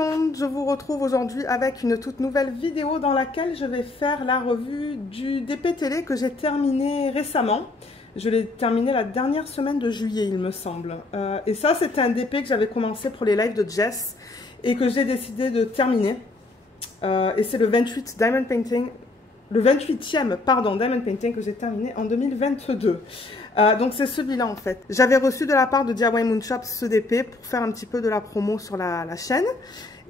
monde, je vous retrouve aujourd'hui avec une toute nouvelle vidéo dans laquelle je vais faire la revue du DP Télé que j'ai terminé récemment. Je l'ai terminé la dernière semaine de juillet, il me semble. Et ça, c'était un DP que j'avais commencé pour les lives de Jess et que j'ai décidé de terminer. Et c'est le 28 Diamond Painting, le 28e, pardon, Diamond Painting que j'ai terminé en 2022. Donc c'est celui-là en fait. J'avais reçu de la part de DIY Moonshop ce DP pour faire un petit peu de la promo sur la chaîne.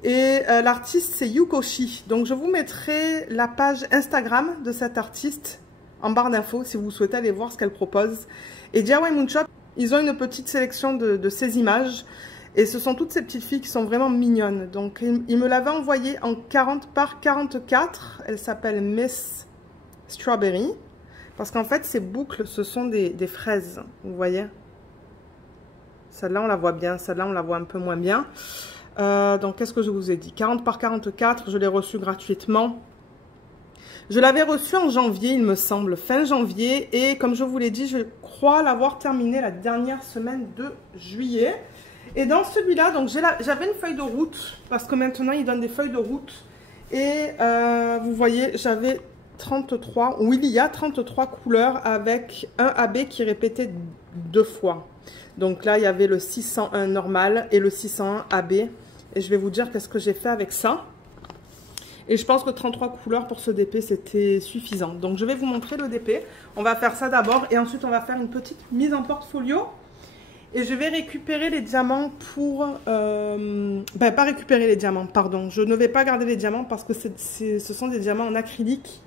Et l'artiste c'est Yukoshi. Donc je vous mettrai la page Instagram de cet artiste en barre d'infos si vous souhaitez aller voir ce qu'elle propose. Et DIY Moonshop, ils ont une petite sélection de ces images. Et ce sont toutes ces petites filles qui sont vraiment mignonnes. Donc il me l'avait envoyée en 40 par 44. Elle s'appelle Miss Strawberry. Parce qu'en fait, ces boucles, ce sont des fraises, vous voyez. Celle-là, on la voit bien. Celle-là, on la voit un peu moins bien. Donc, qu'est-ce que je vous ai dit? 40 par 44, je l'ai reçu gratuitement. Je l'avais reçu en janvier, il me semble, fin janvier. Et comme je vous l'ai dit, je crois l'avoir terminé la dernière semaine de juillet. Et dans celui-là, donc j'avais une feuille de route. Parce que maintenant, ils donnent des feuilles de route. Et vous voyez, j'avais 33, où il y a 33 couleurs avec un AB qui répétait 2 fois. Donc là, il y avait le 601 normal et le 601 AB. Et je vais vous dire qu'est-ce que j'ai fait avec ça. Et je pense que 33 couleurs pour ce DP, c'était suffisant. Donc je vais vous montrer le DP. On va faire ça d'abord et ensuite on va faire une petite mise en portfolio. Et je vais récupérer les diamants pour... pas récupérer les diamants, pardon. Je ne vais pas garder les diamants parce que ce sont des diamants en acrylique.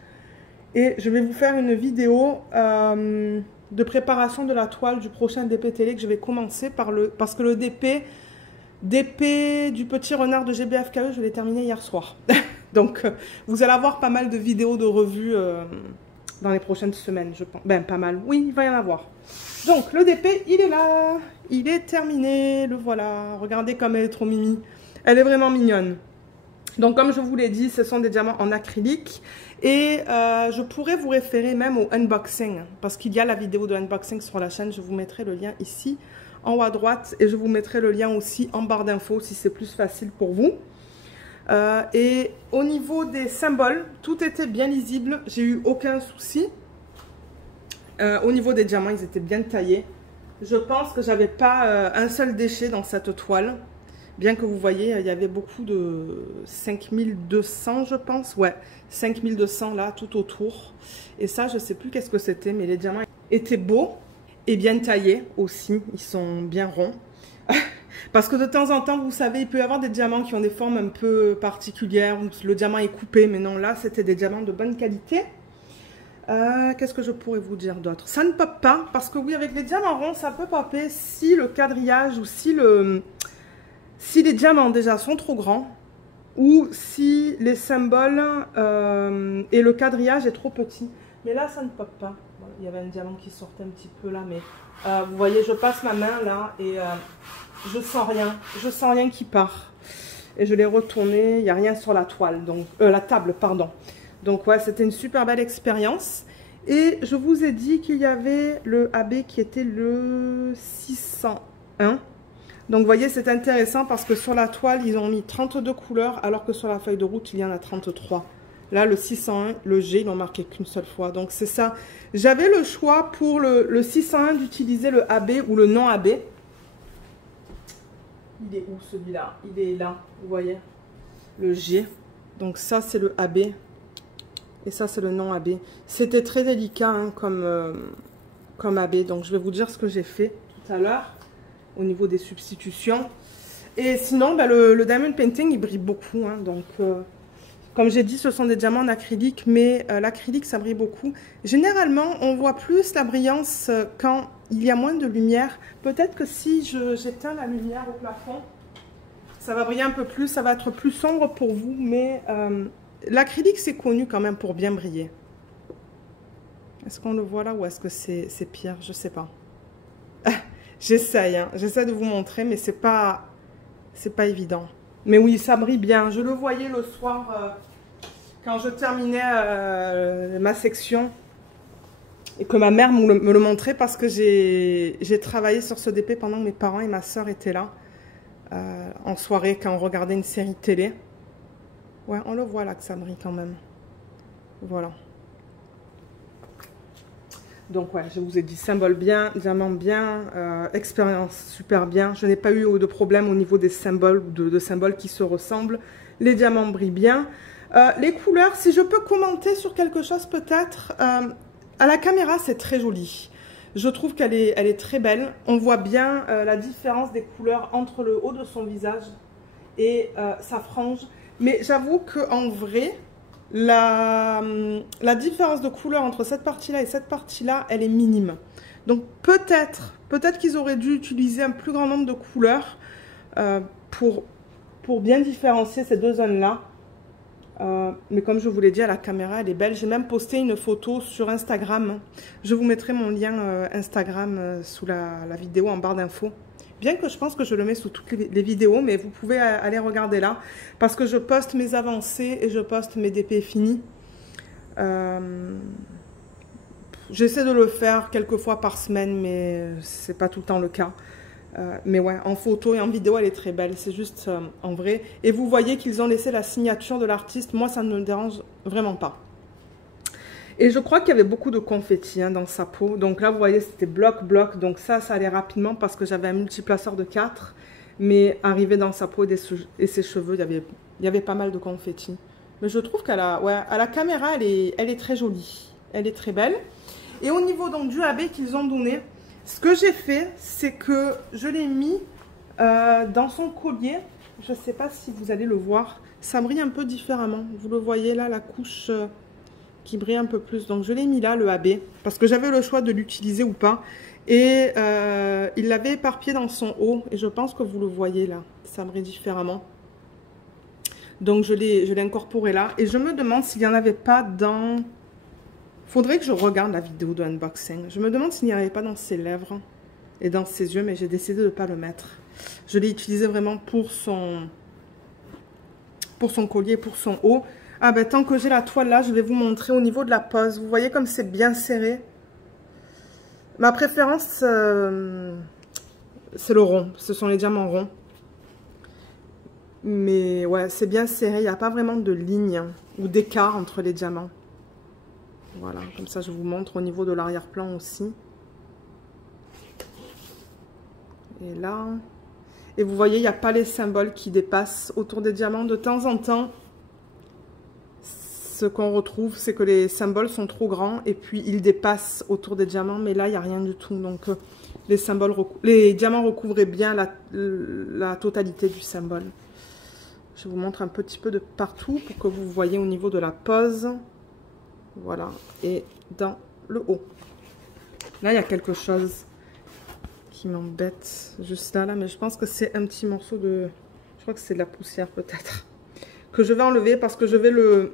Et je vais vous faire une vidéo de préparation de la toile du prochain DP Télé que je vais commencer parce que le DP du petit renard de GBFKE, je l'ai terminé hier soir. Donc, vous allez avoir pas mal de vidéos de revue dans les prochaines semaines, je pense. Ben, pas mal. Oui, il va y en avoir. Donc, le DP, il est là. Il est terminé. Le voilà. Regardez comme elle est trop mimi. Elle est vraiment mignonne. Donc, comme je vous l'ai dit, ce sont des diamants en acrylique. Et je pourrais vous référer même au unboxing. Parce qu'il y a la vidéo de unboxing sur la chaîne. Je vous mettrai le lien ici, en haut à droite. Et je vous mettrai le lien aussi en barre d'infos, si c'est plus facile pour vous. Et au niveau des symboles, tout était bien lisible. J'ai eu aucun souci. Au niveau des diamants, ils étaient bien taillés. Je pense que j'avais pas un seul déchet dans cette toile. Bien que vous voyez, il y avait beaucoup de 5200, je pense. Ouais, 5200 là, tout autour. Et ça, je ne sais plus qu'est-ce que c'était, mais les diamants étaient beaux et bien taillés aussi. Ils sont bien ronds. Parce que de temps en temps, vous savez, il peut y avoir des diamants qui ont des formes un peu particulières. Où le diamant est coupé, mais non, là, c'était des diamants de bonne qualité. Qu'est-ce que je pourrais vous dire d'autre? Ça ne pop pas, parce que oui, avec les diamants ronds, ça peut popper si le quadrillage ou si les diamants déjà sont trop grands ou si les symboles et le quadrillage est trop petit. Mais là, ça ne pop pas. Bon, il y avait un diamant qui sortait un petit peu là, mais vous voyez, je passe ma main là et je sens rien. Je sens rien qui part. Et je l'ai retourné, il n'y a rien sur la toile, donc la table, pardon. Donc ouais, c'était une super belle expérience. Et je vous ai dit qu'il y avait le AB qui était le 601. Donc vous voyez, c'est intéressant parce que sur la toile, ils ont mis 32 couleurs alors que sur la feuille de route, il y en a 33. Là, le 601, le G, ils n'ont marqué qu'une seule fois. Donc c'est ça. J'avais le choix pour le 601 d'utiliser le AB ou le non AB. Il est où celui-là? Il est là, vous voyez. Le G. Donc ça, c'est le AB. Et ça, c'est le non AB. C'était très délicat hein, comme AB. Donc je vais vous dire ce que j'ai fait tout à l'heure au niveau des substitutions. Et sinon, bah, le Diamond Painting, il brille beaucoup. Hein, donc, comme j'ai dit, ce sont des diamants en acrylique, mais l'acrylique, ça brille beaucoup. Généralement, on voit plus la brillance quand il y a moins de lumière. Peut-être que si j'éteins la lumière au plafond, ça va briller un peu plus, ça va être plus sombre pour vous, mais l'acrylique, c'est connu quand même pour bien briller. Est-ce qu'on le voit là ou est-ce que c'est pire? Je sais pas. J'essaye, hein. J'essaie de vous montrer, mais c'est pas évident. Mais oui, ça brille bien. Je le voyais le soir quand je terminais ma section et que ma mère me le montrait parce que j'ai travaillé sur ce DP pendant que mes parents et ma soeur étaient là. en soirée quand on regardait une série télé. Ouais, on le voit là que ça brille quand même. Voilà. Donc ouais, je vous ai dit symbole bien, diamant bien, expérience super bien. Je n'ai pas eu de problème au niveau des symboles ou de symboles qui se ressemblent. Les diamants brillent bien. Les couleurs, si je peux commenter sur quelque chose peut-être, à la caméra c'est très joli. Je trouve qu'elle est très belle. On voit bien la différence des couleurs entre le haut de son visage et sa frange. Mais j'avoue qu'en vrai, la différence de couleur entre cette partie-là et cette partie-là, elle est minime. Donc peut-être qu'ils auraient dû utiliser un plus grand nombre de couleurs pour bien différencier ces deux zones-là. Mais comme je vous l'ai dit, à la caméra, elle est belle. J'ai même posté une photo sur Instagram. Je vous mettrai mon lien Instagram sous la vidéo en barre d'infos. Bien que je pense que je le mets sous toutes les vidéos, mais vous pouvez aller regarder là. Parce que je poste mes avancées et je poste mes DP finis. J'essaie de le faire quelques fois par semaine, mais c'est pas tout le temps le cas. Mais ouais, en photo et en vidéo, elle est très belle. C'est juste en vrai. Et vous voyez qu'ils ont laissé la signature de l'artiste. Moi, ça ne me dérange vraiment pas. Et je crois qu'il y avait beaucoup de confettis hein, dans sa peau. Donc là, vous voyez, c'était bloc. Donc ça allait rapidement parce que j'avais un multiplaceur de 4. Mais arrivé dans sa peau et ses cheveux, il y avait pas mal de confettis. Mais je trouve qu'à la caméra, elle est très jolie. Elle est très belle. Et au niveau donc, du AB qu'ils ont donné, ce que j'ai fait, c'est que je l'ai mis dans son collier. Je ne sais pas si vous allez le voir. Ça brille un peu différemment. Vous le voyez là, la couche qui brille un peu plus. Donc je l'ai mis là, le AB, parce que j'avais le choix de l'utiliser ou pas. Et il l'avait éparpillé dans son haut. Et je pense que vous le voyez là. Ça brille différemment. Donc je l'ai incorporé là. Et je me demande s'il n'y en avait pas dans... Faudrait que je regarde la vidéo de unboxing. Je me demande s'il n'y avait pas dans ses lèvres et dans ses yeux, mais j'ai décidé de ne pas le mettre. Je l'ai utilisé vraiment pour son collier, pour son haut. Ah ben tant que j'ai la toile là, je vais vous montrer au niveau de la pose. Vous voyez comme c'est bien serré. Ma préférence, c'est le rond. Ce sont les diamants ronds. Mais ouais, c'est bien serré. Il n'y a pas vraiment de ligne ou d'écart entre les diamants. Voilà, comme ça je vous montre au niveau de l'arrière-plan aussi. Et là, et vous voyez, il n'y a pas les symboles qui dépassent autour des diamants. De temps en temps, ce qu'on retrouve, c'est que les symboles sont trop grands et puis ils dépassent autour des diamants. Mais là, il n'y a rien du tout. Donc, les diamants recouvraient bien la totalité du symbole. Je vous montre un petit peu de partout pour que vous voyez au niveau de la pose. Voilà, et dans le haut. Là, il y a quelque chose qui m'embête juste là, mais je pense que c'est un petit morceau de... Je crois que c'est de la poussière peut-être. Que je vais enlever parce que je vais le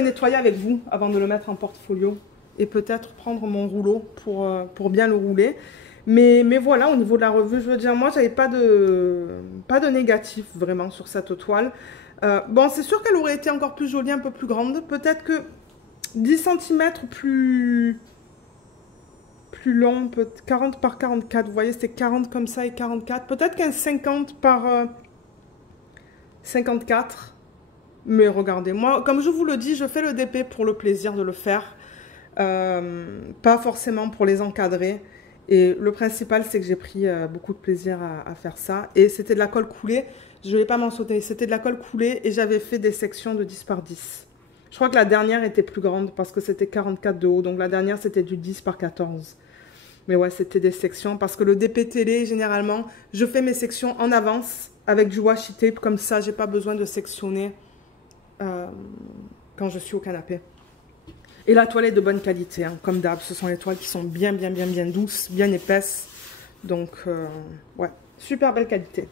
nettoyer avec vous avant de le mettre en portfolio. Et peut-être prendre mon rouleau pour bien le rouler. Mais voilà, au niveau de la revue, je veux dire, moi, j'avais pas de négatif vraiment sur cette toile. Bon, c'est sûr qu'elle aurait été encore plus jolie, un peu plus grande. Peut-être que 10 cm plus long, 40 par 44. Vous voyez, c'était 40 comme ça et 44. Peut-être qu'un 50 par 54. Mais regardez, moi, comme je vous le dis, je fais le DP pour le plaisir de le faire. Pas forcément pour les encadrer. Et le principal, c'est que j'ai pris beaucoup de plaisir à faire ça. Et c'était de la colle coulée. Je ne vais pas m'en sauter. C'était de la colle coulée et j'avais fait des sections de 10 par 10. Je crois que la dernière était plus grande parce que c'était 44 de haut. Donc la dernière, c'était du 10 par 14. Mais ouais, c'était des sections parce que le DP télé, généralement, je fais mes sections en avance avec du washi tape. Comme ça, j'ai pas besoin de sectionner quand je suis au canapé. Et la toile est de bonne qualité, hein, comme d'hab. Ce sont les toiles qui sont bien douces, bien épaisses. Donc, ouais, super belle qualité.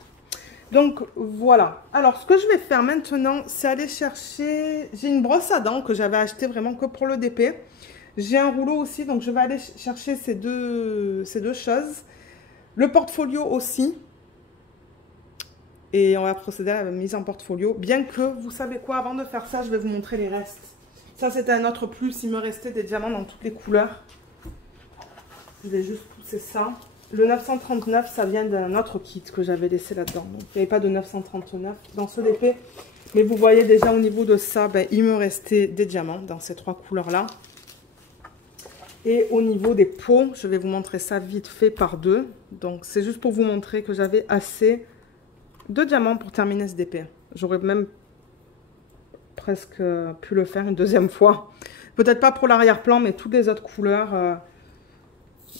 Donc, voilà. Alors, ce que je vais faire maintenant, c'est aller chercher... J'ai une brosse à dents que j'avais achetée vraiment que pour le DP. J'ai un rouleau aussi, donc je vais aller chercher ces deux choses. Le portfolio aussi. Et on va procéder à la mise en portfolio. Bien que, vous savez quoi, avant de faire ça, je vais vous montrer les restes. Ça, c'était un autre plus. Il me restait des diamants dans toutes les couleurs. Je vais juste pousser ça. Le 939, ça vient d'un autre kit que j'avais laissé là-dedans. Donc, il n'y avait pas de 939 dans ce DP. Mais vous voyez déjà au niveau de ça, ben, il me restait des diamants dans ces trois couleurs-là. Et au niveau des pots, je vais vous montrer ça vite fait par deux. Donc, c'est juste pour vous montrer que j'avais assez de diamants pour terminer ce DP. J'aurais même presque pu le faire une deuxième fois. Peut-être pas pour l'arrière-plan, mais toutes les autres couleurs...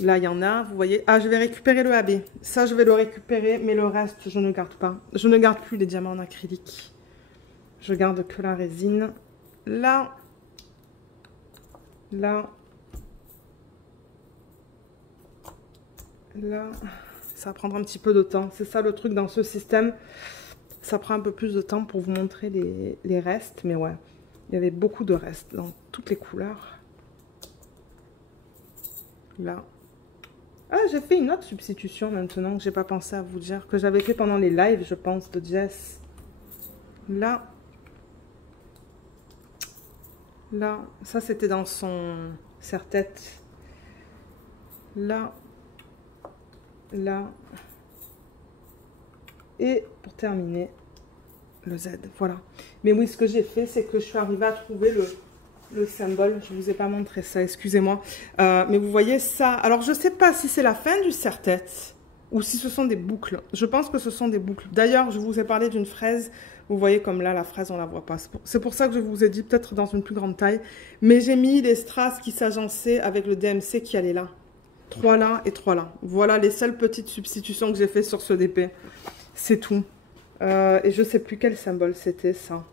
là, il y en a, vous voyez. Ah, je vais récupérer le AB. Ça, je vais le récupérer, mais le reste, je ne garde pas. Je ne garde plus les diamants en acrylique. Je garde que la résine. Là. Là. Là. Ça va prendre un petit peu de temps. C'est ça le truc dans ce système. Ça prend un peu plus de temps pour vous montrer les restes. Mais ouais, il y avait beaucoup de restes dans toutes les couleurs. Là. Ah, j'ai fait une autre substitution maintenant que j'ai pas pensé à vous dire. Que j'avais fait pendant les lives, je pense, de Jess. Là. Là. Ça, c'était dans son serre-tête. Là. Là. Et pour terminer, le Z. Voilà. Mais oui, ce que j'ai fait, c'est que je suis arrivée à trouver le symbole. Je ne vous ai pas montré ça, excusez-moi. Mais vous voyez ça. Alors, je ne sais pas si c'est la fin du serre-tête ou si ce sont des boucles. Je pense que ce sont des boucles. D'ailleurs, je vous ai parlé d'une fraise. Vous voyez comme là, la fraise, on ne la voit pas. C'est pour ça que je vous ai dit peut-être dans une plus grande taille. Mais j'ai mis les strass qui s'agençaient avec le DMC qui allait là. 3 là et 3 là. Voilà les seules petites substitutions que j'ai fait sur ce DP. C'est tout. Et je ne sais plus quel symbole c'était ça.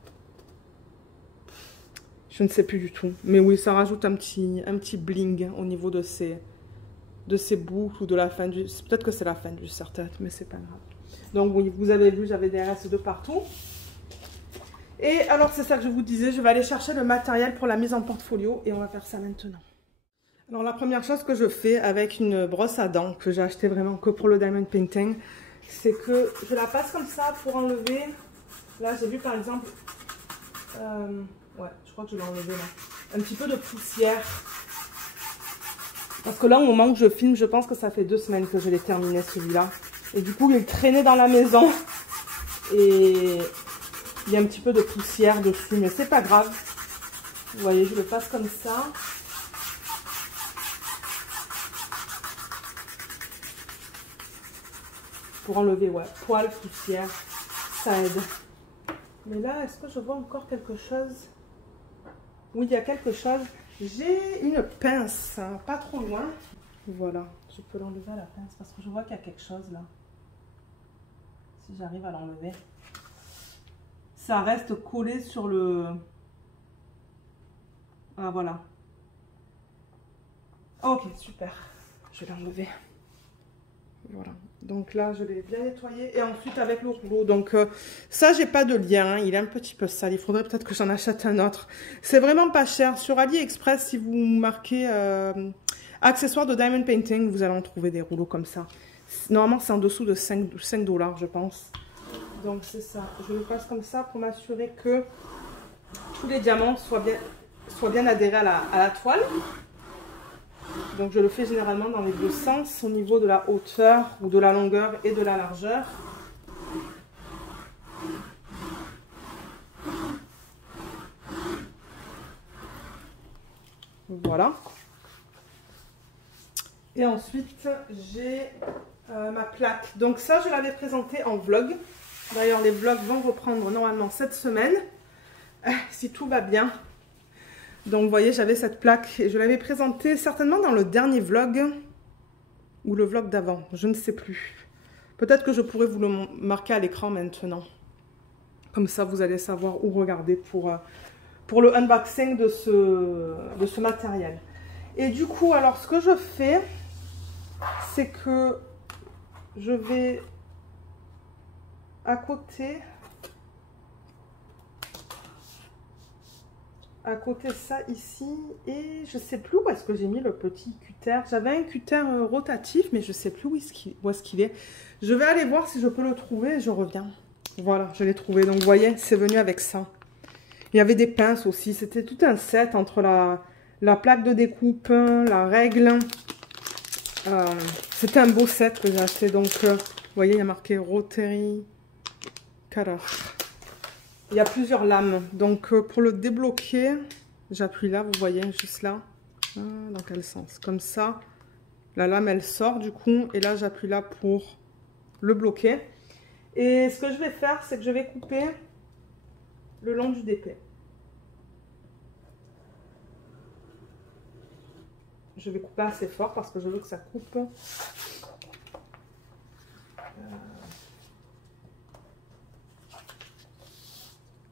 Je ne sais plus du tout. Mais oui, ça rajoute un petit bling au niveau de ces boucles ou de la fin du... Peut-être que c'est la fin du serre-tête, mais c'est pas grave. Donc oui, vous avez vu, j'avais des restes de partout. Et alors, c'est ça que je vous disais, je vais aller chercher le matériel pour la mise en portfolio et on va faire ça maintenant. Alors, la première chose que je fais avec une brosse à dents que j'ai acheté vraiment que pour le diamond painting, c'est que je la passe comme ça pour enlever... Là, j'ai vu par exemple... ouais, je crois que je vais enlever là. Un petit peu de poussière. Parce que là, au moment où je filme, je pense que ça fait 2 semaines que je l'ai terminé celui-là. Et du coup, il traînait dans la maison. Et il y a un petit peu de poussière dessus, mais c'est pas grave. Vous voyez, je le passe comme ça. Pour enlever, ouais, poils, poussière, ça aide. Mais là, est-ce que je vois encore quelque chose? Oui, il y a quelque chose. J'ai une pince, hein, pas trop loin. Voilà, je peux l'enlever à la pince parce que je vois qu'il y a quelque chose là. Si j'arrive à l'enlever. Ça reste collé sur le... Ah, voilà. Ok, super. Je vais l'enlever. Voilà. Donc là, je l'ai bien nettoyé. Et ensuite, avec le rouleau. Donc, ça, j'ai pas de lien. Il est un petit peu sale. Il faudrait peut-être que j'en achète un autre. C'est vraiment pas cher. Sur AliExpress, si vous marquez accessoires de Diamond Painting, vous allez en trouver des rouleaux comme ça. Normalement, c'est en dessous de 5 $, je pense. Donc, c'est ça. Je le passe comme ça pour m'assurer que tous les diamants soient bien adhérés à la toile. Donc je le fais généralement dans les deux sens, au niveau de la hauteur ou de la longueur et de la largeur. Voilà. Et ensuite, j'ai ma plaque. Donc ça, je l'avais présenté en vlog. D'ailleurs, les vlogs vont reprendre normalement cette semaine, si tout va bien. Donc, vous voyez, j'avais cette plaque et je l'avais présentée certainement dans le dernier vlog ou le vlog d'avant, je ne sais plus. Peut-être que je pourrais vous le marquer à l'écran maintenant. Comme ça, vous allez savoir où regarder pour le unboxing de ce matériel. Et du coup, alors, ce que je fais, c'est que je vais à côté ça ici, et je sais plus où est-ce que j'ai mis le petit cutter. J'avais un cutter rotatif, mais je sais plus où est-ce qu'il est. Je vais aller voir si je peux le trouver et je reviens. Voilà, je l'ai trouvé. Donc, vous voyez, c'est venu avec ça. Il y avait des pinces aussi. C'était tout un set entre la plaque de découpe, la règle C'était un beau set que j'ai acheté. Donc, vous voyez, il y a marqué Rotary Cutter. Il y a plusieurs lames. Donc, pour le débloquer, j'appuie là, vous voyez, juste là. Dans quel sens? Comme ça. La lame, elle sort du coup. Et là, j'appuie là pour le bloquer. Et ce que je vais faire, c'est que je vais couper le long du DP. Je vais couper assez fort parce que je veux que ça coupe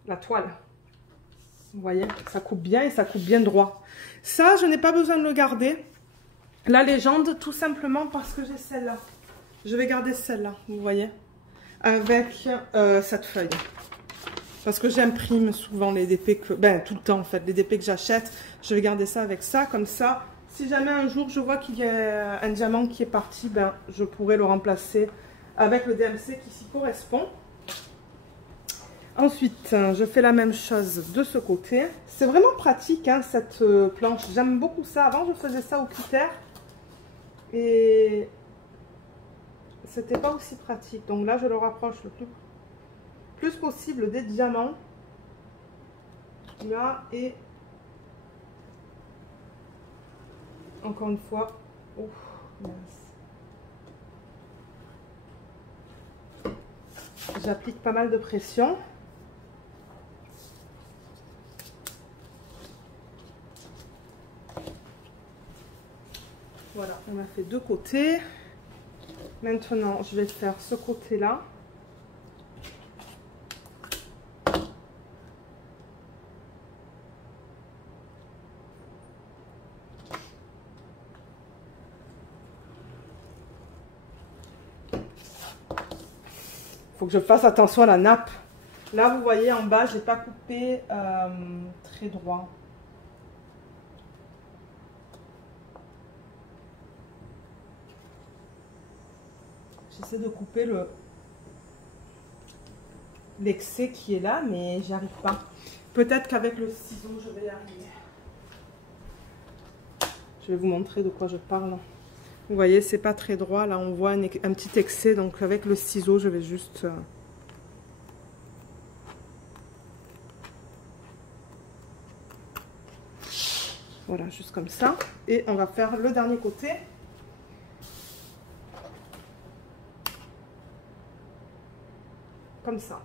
la toile. Vous voyez, ça coupe bien et ça coupe bien droit. Ça, je n'ai pas besoin de le garder. La légende, tout simplement parce que j'ai celle-là. Je vais garder celle-là, vous voyez, avec cette feuille. Parce que j'imprime souvent les DP que... Ben, tout le temps, en fait, les DP que j'achète. Je vais garder ça avec ça, comme ça. Si jamais un jour, je vois qu'il y a un diamant qui est parti, ben, je pourrais le remplacer avec le DMC qui s'y correspond. Ensuite, je fais la même chose de ce côté. C'est vraiment pratique, hein, cette planche. J'aime beaucoup ça. Avant, je faisais ça au cutter. Et c'était pas aussi pratique. Donc là, je le rapproche le plus possible des diamants. Là, et encore une fois. Oh, j'applique pas mal de pression. Voilà, on a fait deux côtés. Maintenant, je vais faire ce côté-là. Il faut que je fasse attention à la nappe. Là, vous voyez, en bas, je n'ai pas coupé très droit. J'essaie de couper l'excès qui est là, mais j'y arrive pas. Peut-être qu'avec le ciseau, je vais y arriver. Je vais vous montrer de quoi je parle. Vous voyez, c'est pas très droit. Là, on voit un petit excès. Donc, avec le ciseau, je vais juste... Voilà, juste comme ça. Et on va faire le dernier côté. Comme ça.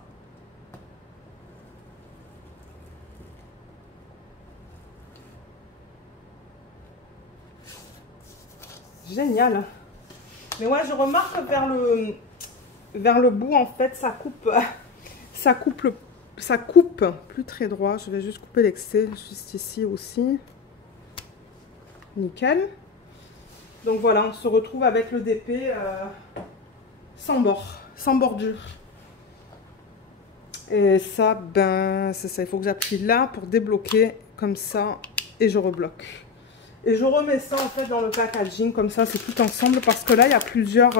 Génial. Mais ouais, je remarque que vers le bout, en fait, ça coupe plus très droit. Je vais juste couper l'excès, juste ici aussi. Nickel. Donc voilà, on se retrouve avec le DP sans bord, sans bordure. Et ça, ben, c'est ça. Il faut que j'appuie là pour débloquer comme ça et je rebloque. Et je remets ça en fait dans le packaging, comme ça c'est tout ensemble parce que là il y a plusieurs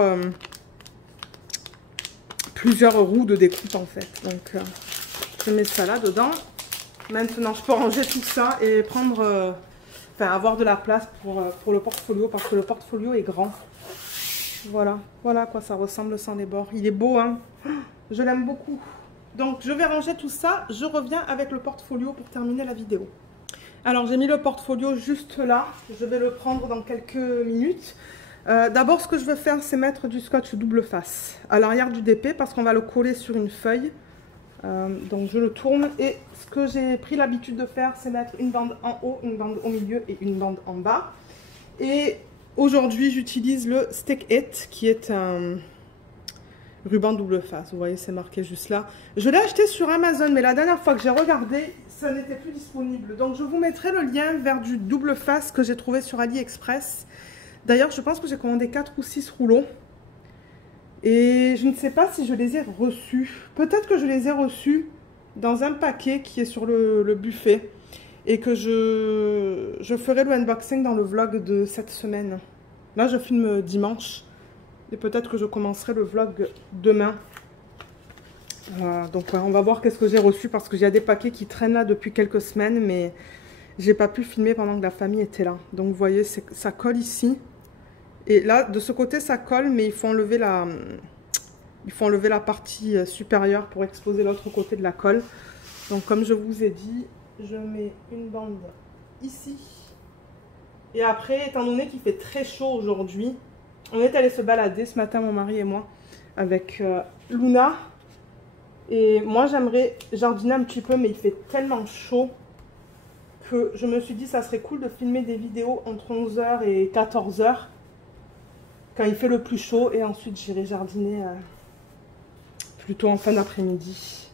roues de découpe en fait. Donc je mets ça là dedans. Maintenant je peux ranger tout ça et prendre, avoir de la place pour le portfolio parce que le portfolio est grand. Voilà, voilà à quoi ça ressemble sans les bords. Il est beau, hein. Je l'aime beaucoup. Donc je vais ranger tout ça, je reviens avec le portfolio pour terminer la vidéo. Alors j'ai mis le portfolio juste là, je vais le prendre dans quelques minutes. D'abord ce que je vais faire c'est mettre du scotch double face à l'arrière du DP parce qu'on va le coller sur une feuille. Donc je le tourne et ce que j'ai pris l'habitude de faire c'est mettre une bande en haut, une bande au milieu et une bande en bas. Et aujourd'hui j'utilise le Stick It qui est un ruban double face, vous voyez c'est marqué juste là. Je l'ai acheté sur Amazon mais la dernière fois que j'ai regardé ça n'était plus disponible. Donc je vous mettrai le lien vers du double face que j'ai trouvé sur AliExpress. D'ailleurs je pense que j'ai commandé 4 ou 6 rouleaux. Et je ne sais pas si je les ai reçus. Peut-être que je les ai reçus dans un paquet qui est sur le buffet. Et que je ferai le unboxing dans le vlog de cette semaine. Là je filme dimanche. Et peut-être que je commencerai le vlog demain. Donc ouais, on va voir qu'est-ce que j'ai reçu parce qu'il y a des paquets qui traînent là depuis quelques semaines. Mais j'ai pas pu filmer pendant que la famille était là. Donc vous voyez, ça colle ici. Et là, de ce côté, ça colle, mais il faut enlever la partie supérieure pour exposer l'autre côté de la colle. Donc, comme je vous ai dit, je mets une bande ici. Et après, étant donné qu'il fait très chaud aujourd'hui, on est allé se balader ce matin, mon mari et moi, avec Luna. Et moi, j'aimerais jardiner un petit peu, mais il fait tellement chaud que je me suis dit ça serait cool de filmer des vidéos entre 11h et 14h quand il fait le plus chaud, et ensuite j'irai jardiner plutôt en fin d'après-midi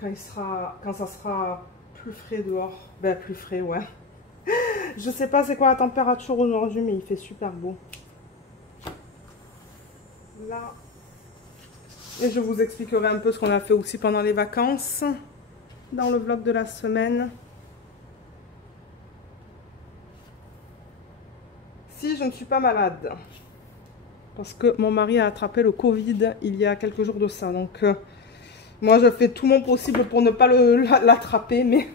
quand ça sera plus frais dehors. Ben plus frais, ouais. Je sais pas c'est quoi la température aujourd'hui, mais il fait super beau. Là, et je vous expliquerai un peu ce qu'on a fait aussi pendant les vacances dans le vlog de la semaine. Si je ne suis pas malade, parce que mon mari a attrapé le Covid il y a quelques jours de ça, donc moi je fais tout mon possible pour ne pas l'attraper, mais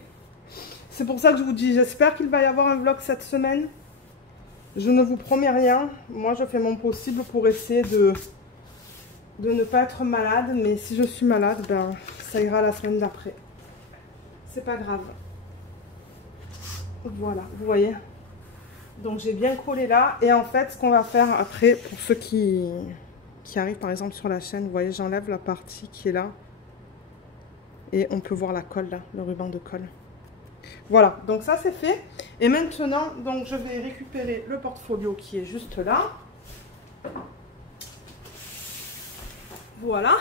c'est pour ça que je vous dis, j'espère qu'il va y avoir un vlog cette semaine. Je ne vous promets rien, moi je fais mon possible pour essayer de ne pas être malade, mais si je suis malade, ben ça ira la semaine d'après. C'est pas grave. Voilà, vous voyez. Donc j'ai bien collé là, et en fait ce qu'on va faire après, pour ceux qui arrivent par exemple sur la chaîne, vous voyez, j'enlève la partie qui est là et on peut voir la colle là, le ruban de colle. Voilà, donc ça c'est fait. Et maintenant, donc je vais récupérer le portfolio qui est juste là. Voilà.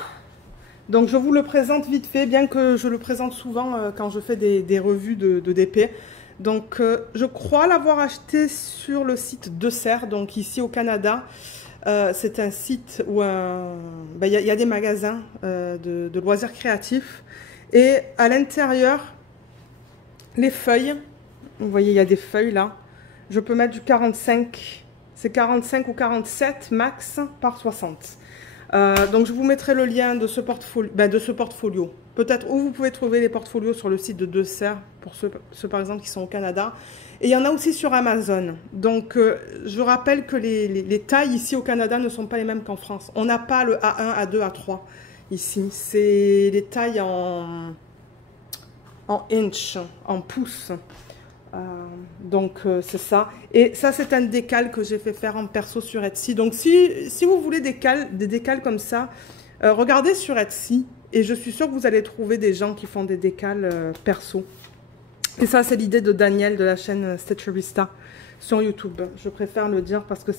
Donc je vous le présente vite fait, bien que je le présente souvent quand je fais des revues de DP. Donc je crois l'avoir acheté sur le site de Serres, donc ici au Canada. C'est un site où il y a des magasins de loisirs créatifs. Et à l'intérieur, les feuilles, vous voyez il y a des feuilles là. Je peux mettre du 45, c'est 45 ou 47 max par 60. Donc je vous mettrai le lien de ce portfolio. Peut-être où vous pouvez trouver les portfolios sur le site de Serres, pour ceux par exemple qui sont au Canada. Et il y en a aussi sur Amazon. Donc je rappelle que les tailles ici au Canada ne sont pas les mêmes qu'en France. On n'a pas le A1, A2, A3 ici. C'est les tailles en inch, en pouces. Donc c'est ça. Et ça c'est un décal que j'ai fait faire en perso sur Etsy. Donc si vous voulez des décals comme ça, regardez sur Etsy. Et je suis sûre que vous allez trouver des gens qui font des décals perso. Et ça c'est l'idée de Daniel de la chaîne Stitcherista sur YouTube. Je préfère le dire parce que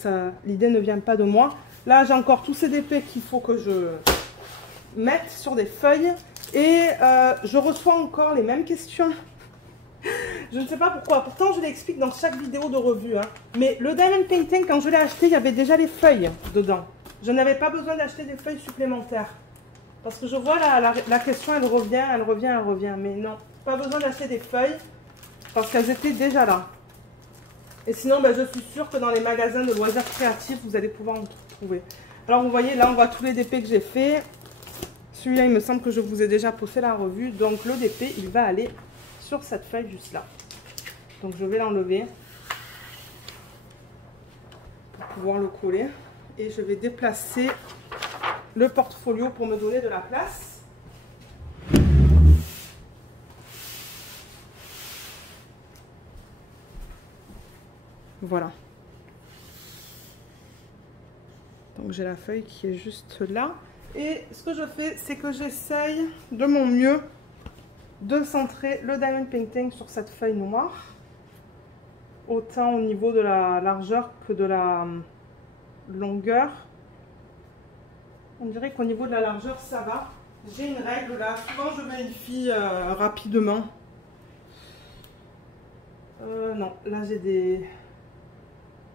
l'idée ne vient pas de moi. Là j'ai encore tous ces DP qu'il faut que je mette sur des feuilles. Et je reçois encore les mêmes questions. Je ne sais pas pourquoi, pourtant je l'explique dans chaque vidéo de revue. Hein. Mais le Diamond Painting, quand je l'ai acheté, il y avait déjà les feuilles dedans. Je n'avais pas besoin d'acheter des feuilles supplémentaires. Parce que je vois la question, elle revient. Mais non, pas besoin d'acheter des feuilles parce qu'elles étaient déjà là. Et sinon, ben, je suis sûre que dans les magasins de loisirs créatifs, vous allez pouvoir en trouver. Alors vous voyez, là on voit tous les DP que j'ai fait. Celui-là, il me semble que je vous ai déjà posté la revue. Donc le DP, il va aller sur cette feuille juste là. Donc je vais l'enlever pour pouvoir le coller. Et je vais déplacer le portfolio pour me donner de la place. Voilà. Donc j'ai la feuille qui est juste là. Et ce que je fais, c'est que j'essaye de mon mieux de centrer le Diamond Painting sur cette feuille noire. Autant au niveau de la largeur que de la longueur. On dirait qu'au niveau de la largeur, ça va. J'ai une règle là. Souvent, je vérifie rapidement. Non, là j'ai des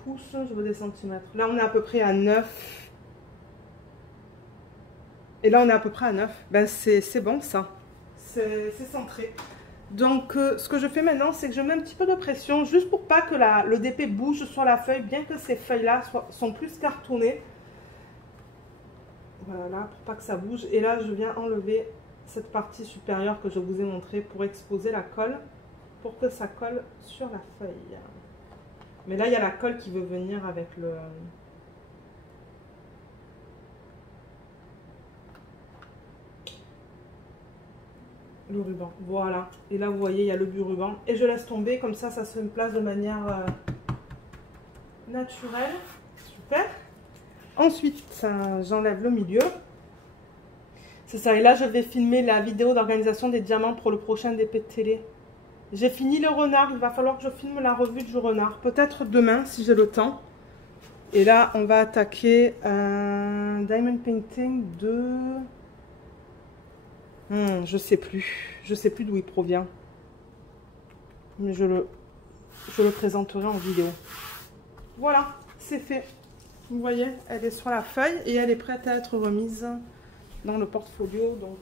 pouces, je veux des centimètres. Là, on est à peu près à 9. Et là, on est à peu près à 9. Ben, c'est bon, ça. C'est centré. Donc, ce que je fais maintenant, c'est que je mets un petit peu de pression, juste pour pas que le DP bouge sur la feuille, bien que ces feuilles-là sont plus cartonnées. Voilà, pour pas que ça bouge. Et là, je viens enlever cette partie supérieure que je vous ai montrée pour exposer la colle, pour que ça colle sur la feuille. Mais là, il y a la colle qui veut venir avec le ruban. Voilà. Et là, vous voyez, il y a le but ruban. Et je laisse tomber, comme ça se place de manière naturelle. Super. Ensuite, j'enlève le milieu. C'est ça. Et là, je vais filmer la vidéo d'organisation des diamants pour le prochain DP télé. J'ai fini le renard. Il va falloir que je filme la revue du renard. Peut-être demain, si j'ai le temps. Et là, on va attaquer un diamond painting de... je sais plus. Je sais plus d'où il provient. Mais je le présenterai en vidéo. Voilà, c'est fait. Vous voyez, elle est sur la feuille et elle est prête à être remise dans le portfolio. Donc,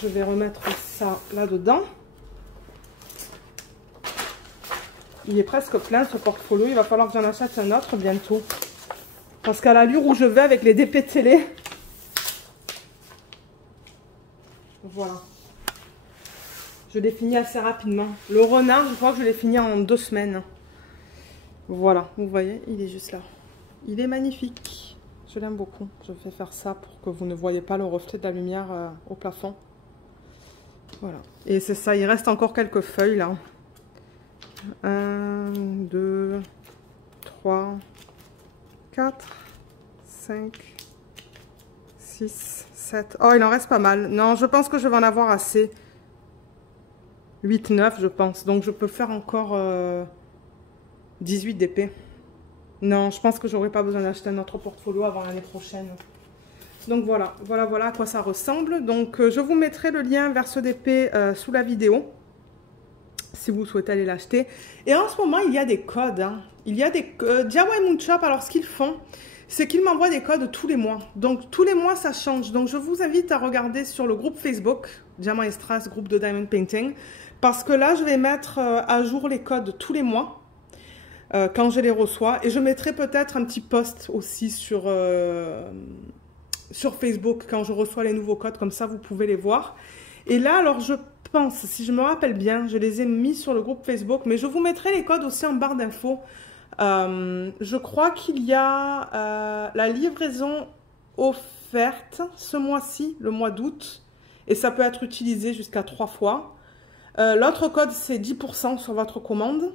je vais remettre ça là-dedans. Il est presque plein ce portfolio. Il va falloir que j'en achète un autre bientôt. Parce qu'à l'allure où je vais avec les DP télé... Voilà. Je l'ai fini assez rapidement. Le renard, je crois que je l'ai fini en 2 semaines. Voilà, vous voyez, il est juste là. Il est magnifique. Je l'aime beaucoup. Je vais faire ça pour que vous ne voyez pas le reflet de la lumière au plafond. Voilà. Et c'est ça, il reste encore quelques feuilles là. 1, 2, 3, 4, 5, 6, 7. Oh, il en reste pas mal. Non, je pense que je vais en avoir assez. 8, 9, je pense. Donc, je peux faire encore 18 DP. Non, je pense que j'aurai pas besoin d'acheter un autre portfolio avant l'année prochaine. Donc, voilà. Voilà à quoi ça ressemble. Donc, je vous mettrai le lien vers ce DP sous la vidéo, si vous souhaitez aller l'acheter. Et en ce moment, il y a des codes. Hein. Il y a des... DIY Moonshop, alors, ce qu'ils font, c'est qu'ils m'envoient des codes tous les mois. Donc, tous les mois, ça change. Donc, je vous invite à regarder sur le groupe Facebook, Diamant et Strass, groupe de Diamond Painting. Parce que là, je vais mettre à jour les codes tous les mois, quand je les reçois. Et je mettrai peut-être un petit post aussi sur Facebook, quand je reçois les nouveaux codes. Comme ça, vous pouvez les voir. Et là, alors, je pense, si je me rappelle bien, je les ai mis sur le groupe Facebook. Mais je vous mettrai les codes aussi en barre d'infos. Je crois qu'il y a la livraison offerte ce mois-ci, le mois d'août. Et ça peut être utilisé jusqu'à 3 fois. L'autre code, c'est 10% sur votre commande.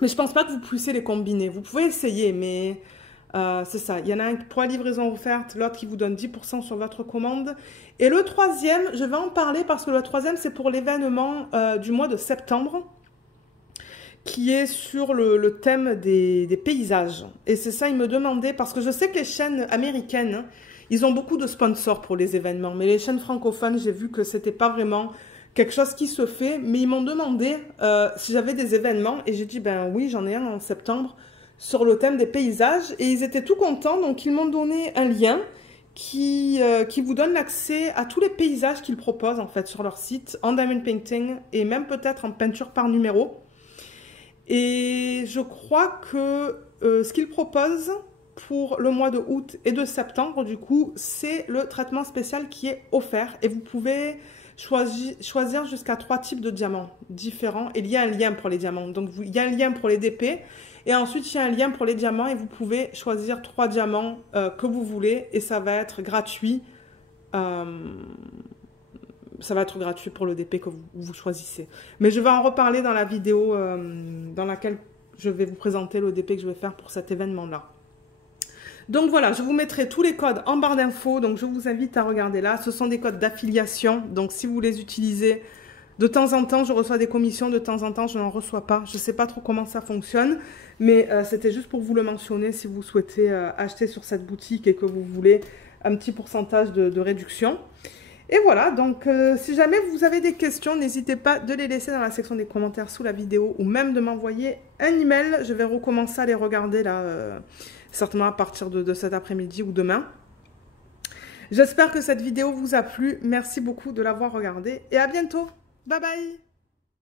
Mais je pense pas que vous puissiez les combiner. Vous pouvez essayer, mais c'est ça. Il y en a un pour la livraison offerte, l'autre qui vous donne 10% sur votre commande. Et le troisième, je vais en parler parce que le troisième, c'est pour l'événement du mois de septembre, qui est sur le thème des paysages. Et c'est ça, ils me demandaient, parce que je sais que les chaînes américaines, ils ont beaucoup de sponsors pour les événements. Mais les chaînes francophones, j'ai vu que c'était pas vraiment... quelque chose qui se fait, mais ils m'ont demandé si j'avais des événements, et j'ai dit, ben oui, j'en ai un en septembre, sur le thème des paysages, et ils étaient tout contents, donc ils m'ont donné un lien qui vous donne l'accès à tous les paysages qu'ils proposent, en fait, sur leur site, en diamond painting, et même peut-être en peinture par numéro. Et je crois que ce qu'ils proposent pour le mois de août et de septembre, du coup, c'est le traitement spécial qui est offert, et vous pouvez... choisir jusqu'à 3 types de diamants différents. Et il y a un lien pour les diamants. Donc, il y a un lien pour les DP. Et ensuite, il y a un lien pour les diamants. Et vous pouvez choisir 3 diamants que vous voulez. Et ça va être gratuit. Ça va être gratuit pour le DP que vous choisissez. Mais je vais en reparler dans la vidéo dans laquelle je vais vous présenter le DP que je vais faire pour cet événement-là. Donc voilà, je vous mettrai tous les codes en barre d'infos, donc je vous invite à regarder là. Ce sont des codes d'affiliation, donc si vous les utilisez, de temps en temps, je reçois des commissions, de temps en temps, je n'en reçois pas. Je ne sais pas trop comment ça fonctionne, mais c'était juste pour vous le mentionner si vous souhaitez acheter sur cette boutique et que vous voulez un petit pourcentage de réduction. Et voilà, donc si jamais vous avez des questions, n'hésitez pas de les laisser dans la section des commentaires sous la vidéo ou même de m'envoyer un email. Je vais recommencer à les regarder là, certainement à partir de cet après-midi ou demain. J'espère que cette vidéo vous a plu. Merci beaucoup de l'avoir regardée et à bientôt. Bye bye.